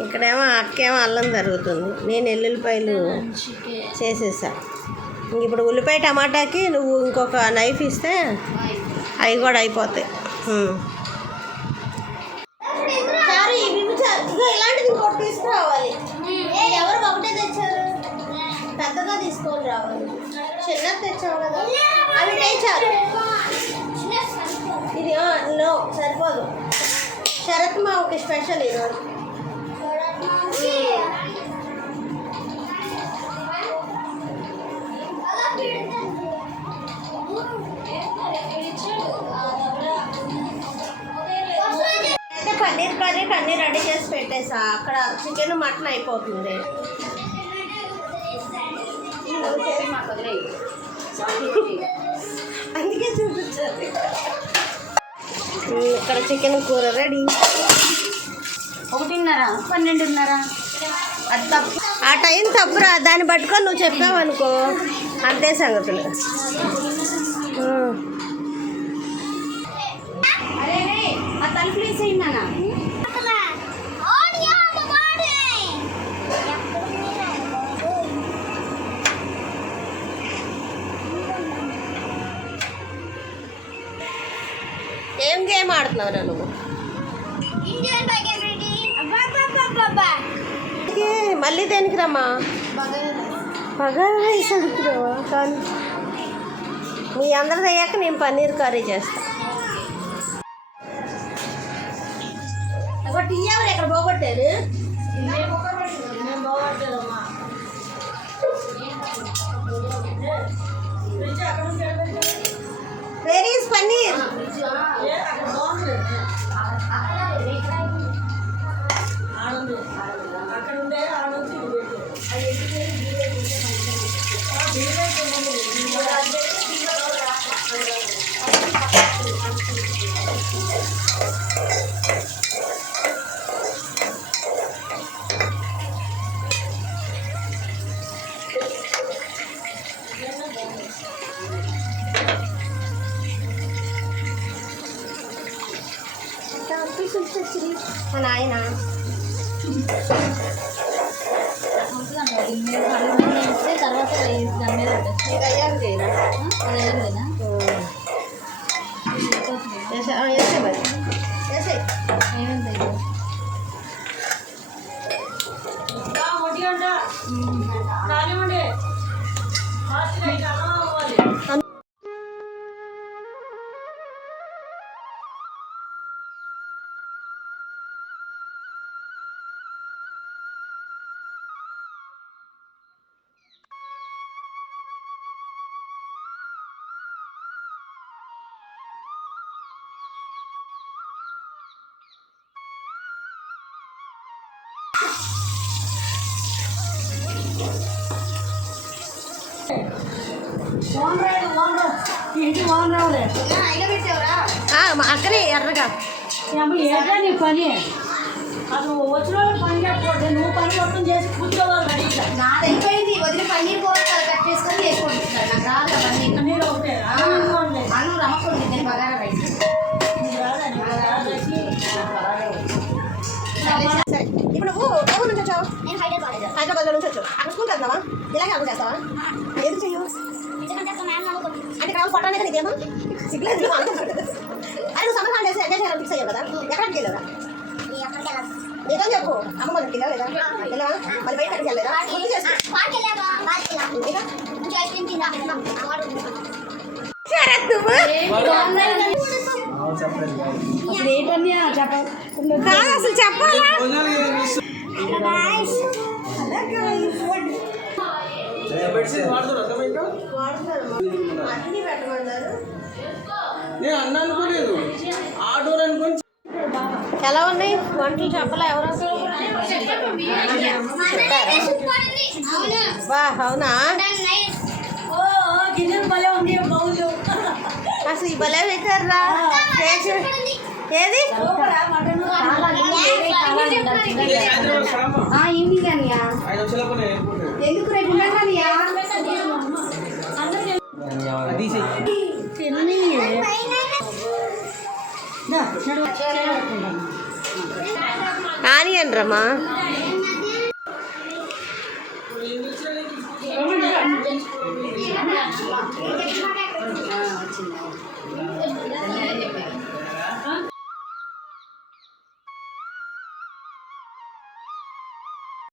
ఇక్కడేమో అక్కేమో అల్లం జరుగుతుంది, నేను ఎల్లుల్లిపాయలు చేసేసా. ఇప్పుడు ఉల్లిపాయ టమాటాకి నువ్వు ఇంకొక నైఫ్ ఇస్తే అవి కూడా అయిపోతాయి. ఇలాంటిది ఇంకోటి తీసుకురావాలి. ఎవరు ఒకటే తెచ్చారు, పెద్దగా తీసుకొని రావాలి. చిన్నది తెచ్చావు కదా, అవి తెచ్చారు. ఇది నో సరిపోదు. శరత్ మావుకి స్పెషల్ ఈరోజు. పన్నీర్ కర్రీకి అన్నీ రెడీ చేసి పెట్టేసా. అక్కడ చికెన్ మటన్ అయిపోతుంది. అందుకే చూపించారు. ఇక్కడ చికెన్ కూర రెడీ. 1:30, 12:30 అది తప్పు. ఆ టైం తప్పురా. దాన్ని పట్టుకొని నువ్వు చెప్పావనుకో అంతే సంగతులు. ఆ తలుపు వేసేయిందన్నా. ఏం గేమ్ ఆడుతున్నావురా నువ్వు? మళ్ళీ దేనికి రమ్మా? బగారా రైస్ అడుగుతున్నావా? కానీ మీ అందరిది అయ్యాక నేను పన్నీర్ కర్రీ చేస్తా. టీ ఎవరు ఎక్కడ పోగొట్టారు? Where is paneer? మన ఆయన తర్వాత అయ్యాక చేయరా? అక్కడే ఎర్రగా ఏటా నీ పని? అసలు వచ్చిన పని చెప్పకూడదు. నువ్వు పని మొత్తం చేసి కూర్చోవాలి. నాది అయిపోయింది. వదిలి పన్నీర్ కూర కట్ చేసుకొని చేసుకుంటున్నాను. నాకు రాదు అవన్నీ. పన్నీర్ ఒకటే అన్నం రమ్మకూడదు. నేను బగారా రైస్ ఇప్పుడు నువ్వు ఎవరి నుంచి వచ్చావు? నేను హైదరాబాద్లో నుంచి వచ్చావు. అక్కడ స్కూల్కి వెళ్తావా? ఇలాగే అర్థం చేస్తావా? ఏది చెయ్యు అంటే కావాలి పట్టానే నీకేమో సిగ్గులేదు. అరే నువ్వు సమ్మర్ హాలిడేస్ ఎంజాయ్ చేయాలని ఫిక్స్ అయ్యావు కదా, ఎక్కడికి వెళ్ళారా? నిజం చెప్పు. అమ్మ మనకి వెళ్ళావా? వెళ్ళవా? మళ్ళీ బయట ఎక్కడికి వెళ్ళలేదా? అసలు చెప్పాలా? ఎలా ఉన్నాయి వంటలు? చెప్పలే ఎవరు? వా అవునా? అసలు ఈ భలే పెట్టారా? ఏది ఎందుకు రేపు ఆనియన్ రమ్మా.